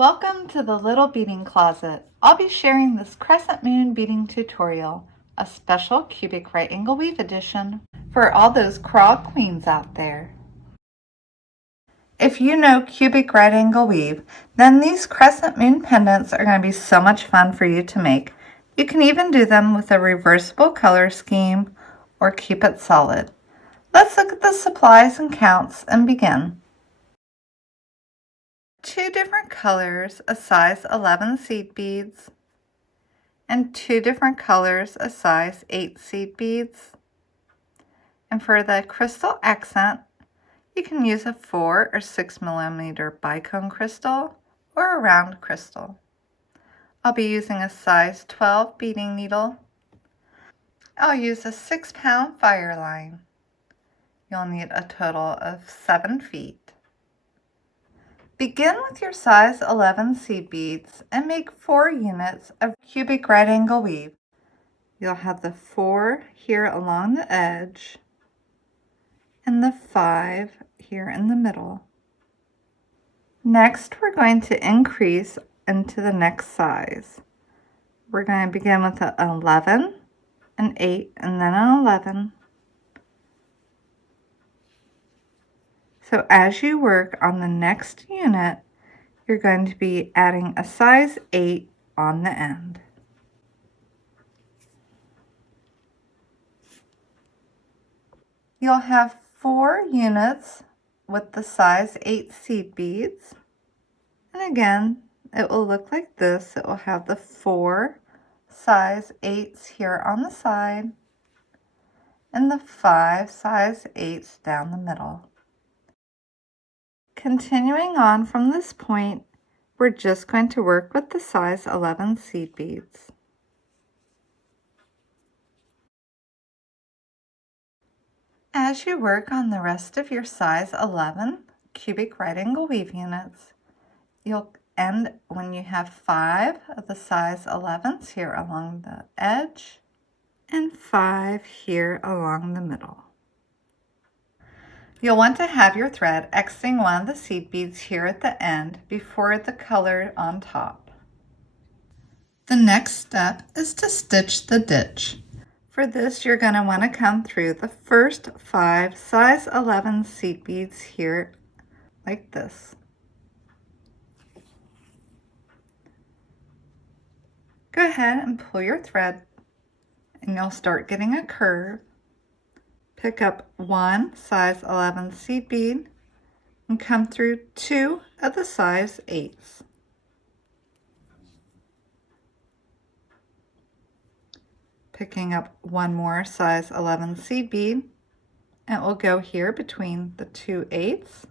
Welcome to the Little Beading Closet. I'll be sharing this Crescent Moon beading tutorial, a special cubic right angle weave edition for all those CRAW queens out there. If you know cubic right angle weave, then these Crescent Moon pendants are going to be so much fun for you to make. You can even do them with a reversible color scheme or keep it solid. Let's look at the supplies and counts and begin. 2 different colors of size 11 seed beads and 2 different colors of size 8 seed beads. And for the crystal accent, you can use a 4 or 6 millimeter bicone crystal or a round crystal. I'll be using a size 12 beading needle. I'll use a 6-pound fire line. You'll need a total of 7 feet. Begin with your size 11 seed beads and make 4 units of cubic right angle weave. You'll have the 4 here along the edge and the 5 here in the middle. Next, we're going to increase into the next size. We're going to begin with an 11, an 8, and then an 11. So as you work on the next unit, you're going to be adding a size 8 on the end. You'll have 4 units with the size 8 seed beads. And again, it will look like this. It will have the 4 size 8s here on the side and the 5 size 8s down the middle. Continuing on from this point, we're just going to work with the size 11 seed beads. As you work on the rest of your size 11 cubic right angle weave units, you'll end when you have 5 of the size 11s here along the edge and 5 here along the middle. You'll want to have your thread exiting one of the seed beads here at the end before the color on top. The next step is to stitch the ditch. For this, you're going to want to come through the first 5 size 11 seed beads here like this. Go ahead and pull your thread and you'll start getting a curve. Pick up 1 size 11 seed bead and come through 2 of the size 8s. Picking up 1 more size 11 seed bead, and it will go here between the 2 8s.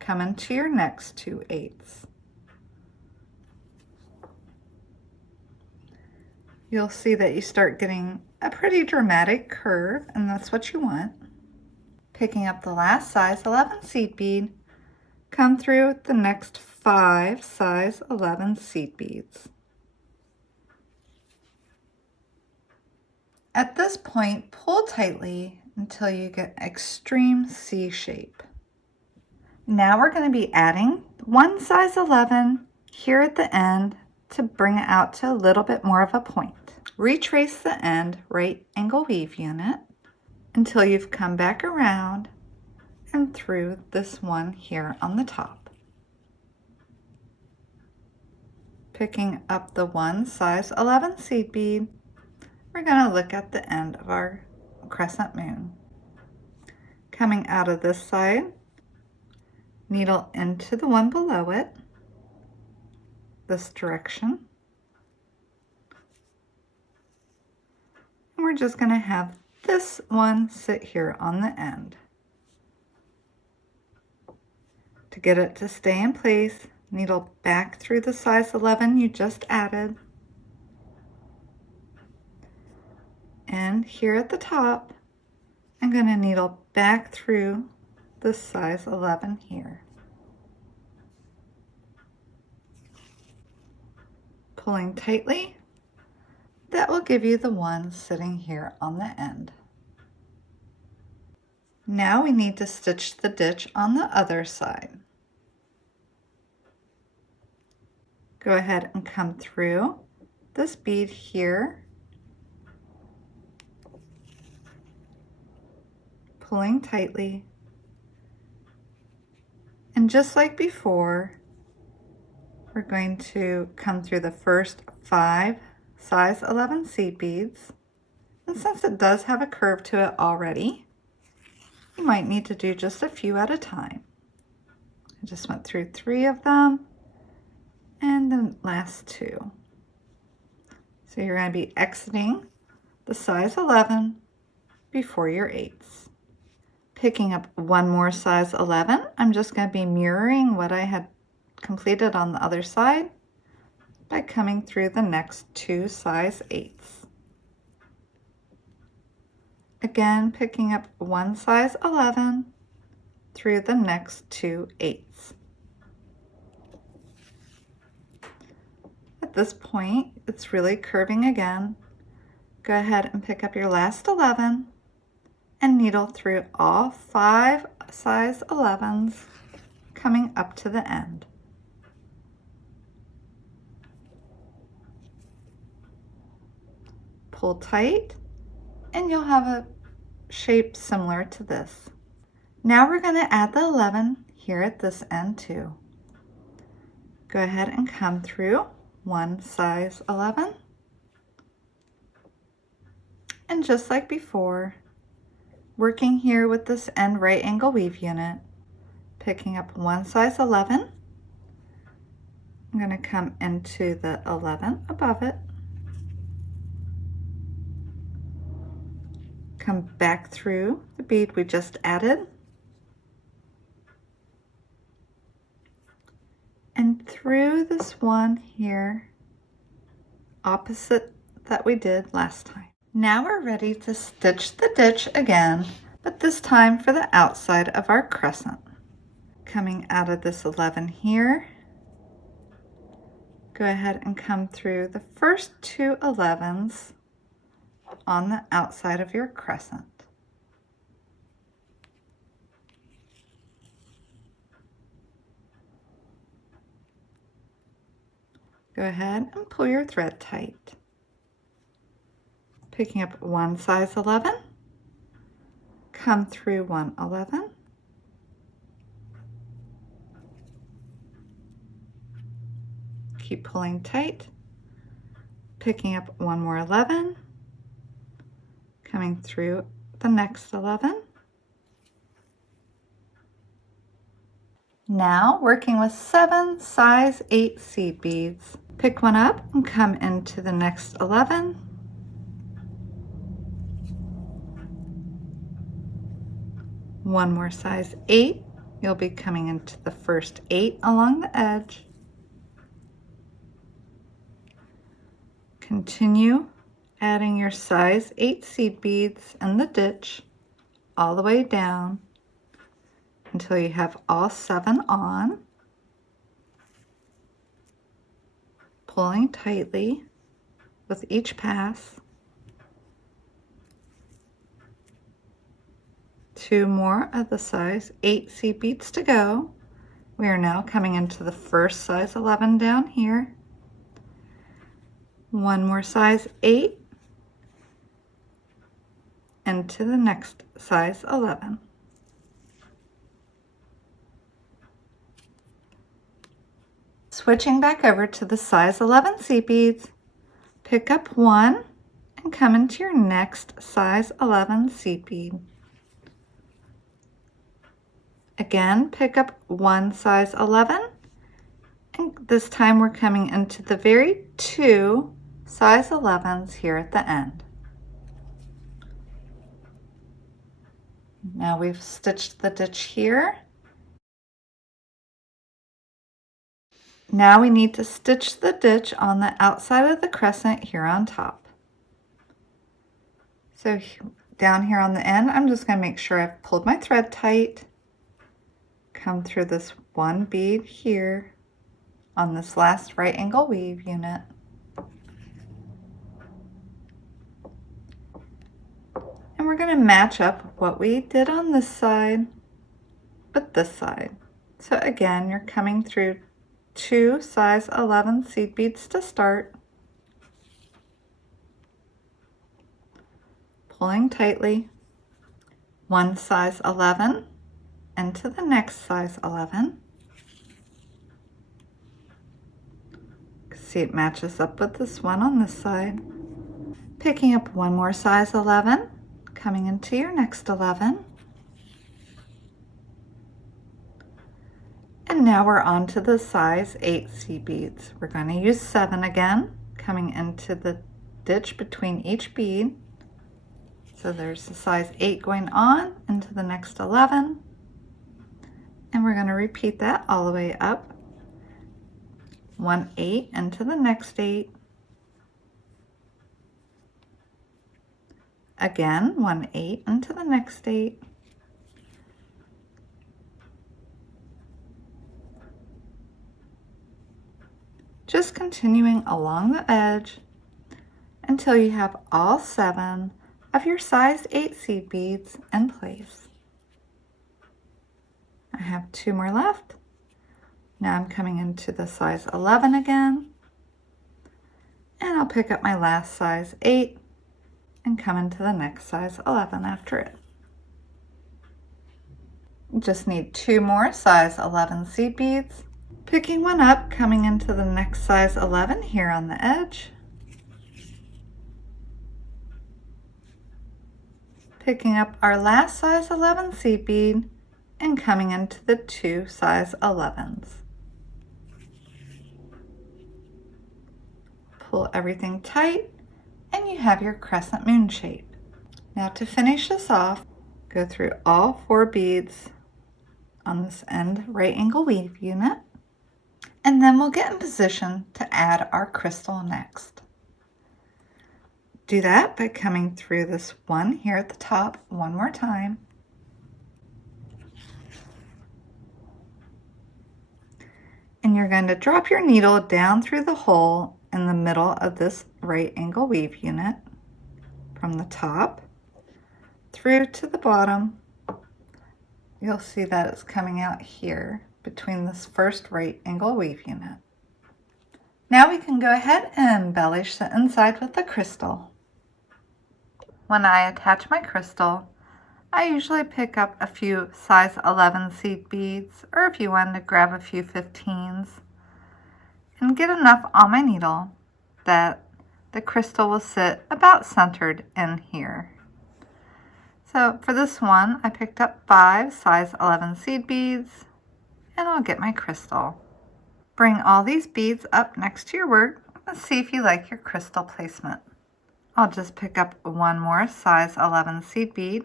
Come into your next 2 8s. You'll see that you start getting a pretty dramatic curve, and that's what you want. Picking up the last size 11 seed bead, come through the next 5 size 11 seed beads. At this point, pull tightly until you get extreme C shape. Now we're going to be adding 1 size 11 here at the end to bring it out to a little bit more of a point. Retrace the end right angle weave unit until you've come back around and through this one here on the top. Picking up the 1 size 11 seed bead, we're going to look at the end of our crescent moon. Coming out of this side, needle into the one below it, this direction. And we're just going to have this one sit here on the end. To get it to stay in place, needle back through the size 11 you just added. And here at the top, I'm going to needle back through the size 11 here. Pulling tightly, that will give you the one sitting here on the end. Now we need to stitch the ditch on the other side. go ahead and come through this bead here, pulling tightly. And just like before, we're going to come through the first 5 size 11 seed beads. And since it does have a curve to it already, you might need to do just a few at a time. I just went through 3 of them and the last 2. So you're going to be exiting the size 11 before your 8s. Picking up one more size 11, I'm just going to be mirroring what I had completed on the other side by coming through the next 2 size 8s. Again, picking up one size 11 through the next 2 8s. At this point, it's really curving again. Go ahead and pick up your last 11 and needle through all 5 size 11s coming up to the end. Pull tight and you'll have a shape similar to this. Now we're going to add the 11 here at this end too. Go ahead and come through one size 11. And just like before, working here with this end right angle weave unit, picking up one size 11. I'm going to come into the 11 above it. Come back through the bead we just added. And through this one here, opposite that we did last time. Now we're ready to stitch the ditch again, but this time for the outside of our crescent. Coming out of this 11 here, go ahead and come through the first 2 11s on the outside of your crescent. Go ahead and pull your thread tight. Picking up one size 11, come through one 11, keep pulling tight, picking up one more 11, coming through the next 11. Now working with 7 size 8 seed beads. Pick one up and come into the next 11. One more size 8. You'll be coming into the first 8 along the edge. Continue adding your size 8 seed beads in the ditch all the way down until you have all 7 on. Pulling tightly with each pass. 2 more of the size 8 seed beads to go. We are now coming into the first size 11 down here. One more size 8 into the next size 11. Switching back over to the size 11 seed beads, pick up one and come into your next size 11 seed bead. Again, pick up one size 11, and this time we're coming into the very 2 size 11s here at the end. Now we've stitched the ditch here. Now we need to stitch the ditch on the outside of the crescent here on top. So down here on the end, I'm just going to make sure I've pulled my thread tight. Come through this one bead here on this last right angle weave unit. And we're going to match up what we did on this side with this side. So again, you're coming through 2 size 11 seed beads to start, pulling tightly, 1 size 11 into the next size 11. See, it matches up with this one on this side. Picking up 1 more size 11, coming into your next 11. And now we're on to the size 8 seed beads. We're going to use 7 again, coming into the ditch between each bead. So there's the size 8 going on into the next 11. And we're going to repeat that all the way up. 1 8 into the next 8. Again, 1 8 into the next 8. Just continuing along the edge until you have all 7 of your size 8 seed beads in place. I have 2 more left. Now I'm coming into the size 11 again, and I'll pick up my last size 8 and come into the next size 11 after it. Just need 2 more size 11 seed beads. Picking one up, coming into the next size 11 here on the edge. Picking up our last size 11 seed bead and coming into the 2 size 11s. Pull everything tight and you have your crescent moon shape. Now to finish this off, go through all 4 beads on this end right angle weave unit, and then we'll get in position to add our crystal next. Do that by coming through this one here at the top one more time. And you're going to drop your needle down through the hole in the middle of this right angle weave unit from the top through to the bottom. You'll see that it's coming out here between this first right angle weave unit. Now we can go ahead and embellish the inside with the crystal. When I attach my crystal, I usually pick up a few size 11 seed beads, or if you want to grab a few 15s, and get enough on my needle that the crystal will sit about centered in here. So for this one, I picked up 5 size 11 seed beads, and I'll get my crystal. Bring all these beads up next to your work and see if you like your crystal placement. I'll just pick up 1 more size 11 seed bead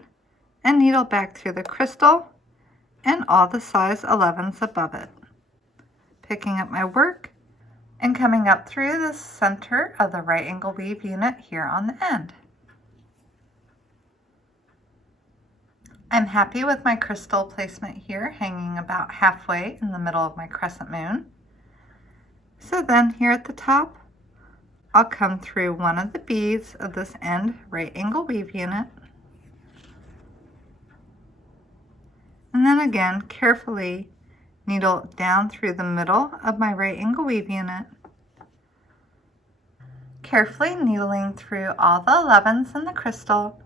and needle back through the crystal and all the size 11s above it. Picking up my work and coming up through the center of the right angle weave unit here on the end. I'm happy with my crystal placement here, hanging about halfway in the middle of my crescent moon. So then here at the top, I'll come through one of the beads of this end right angle weave unit. And then again, carefully needle down through the middle of my right angle weave unit. Carefully needling through all the 11s in the crystal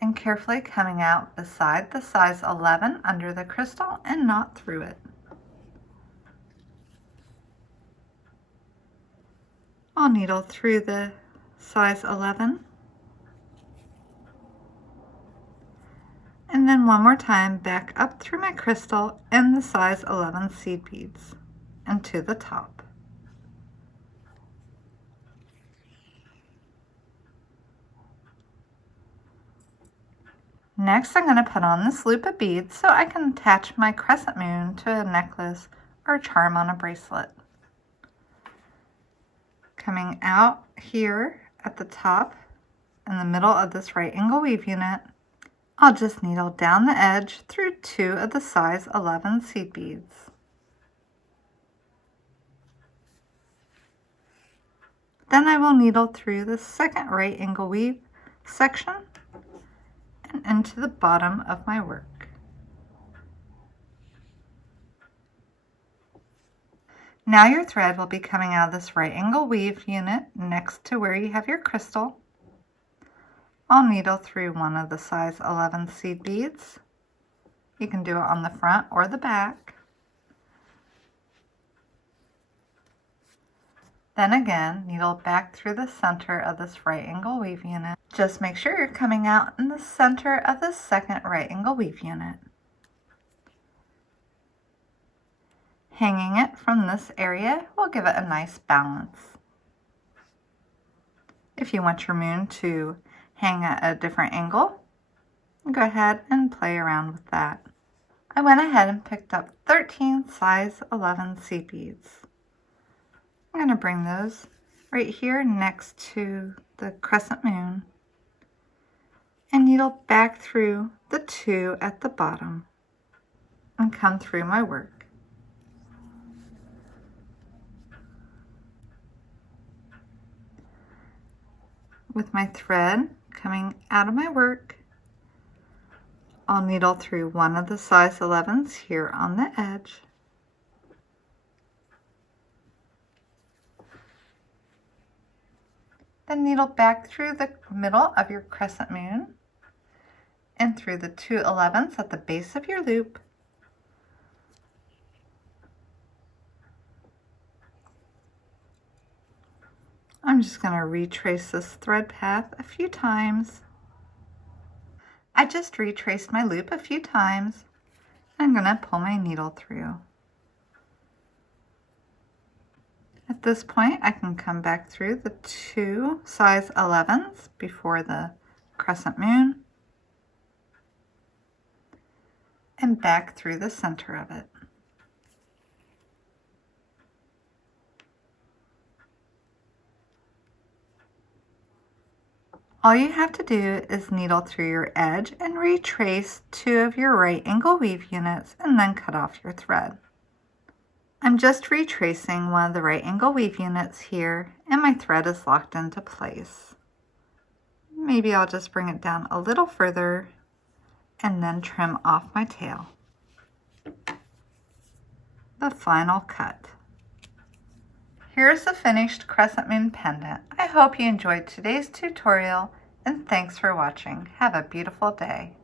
and carefully coming out beside the size 11 under the crystal and not through it. I'll needle through the size 11 and then one more time back up through my crystal and the size 11 seed beads and to the top. Next, I'm going to put on this loop of beads so I can attach my crescent moon to a necklace or a charm on a bracelet. Coming out here at the top in the middle of this right angle weave unit, I'll just needle down the edge through 2 of the size 11 seed beads. Then I will needle through the second right angle weave section and into the bottom of my work. Now your thread will be coming out of this right angle weave unit next to where you have your crystal. I'll needle through one of the size 11 seed beads. You can do it on the front or the back. Then again, needle back through the center of this right angle weave unit. Just make sure you're coming out in the center of the second right angle weave unit. Hanging it from this area will give it a nice balance. If you want your moon to hang at a different angle, go ahead and play around with that. I went ahead and picked up 13 size 11 seed beads. I'm going to bring those right here next to the crescent moon and needle back through the 2 at the bottom and come through my work. With my thread coming out of my work, I'll needle through one of the size 11s here on the edge. Then needle back through the middle of your crescent moon and through the 2 11s at the base of your loop. I'm just going to retrace this thread path a few times. I just retraced my loop a few times. I'm going to pull my needle through. At this point, I can come back through the 2 size 11s before the crescent moon and back through the center of it. All you have to do is needle through your edge and retrace 2 of your right angle weave units and then cut off your thread. I'm just retracing one of the right angle weave units here and my thread is locked into place. Maybe I'll just bring it down a little further and then trim off my tail. The final cut. Here's the finished Crescent Moon pendant. I hope you enjoyed today's tutorial and thanks for watching. Have a beautiful day.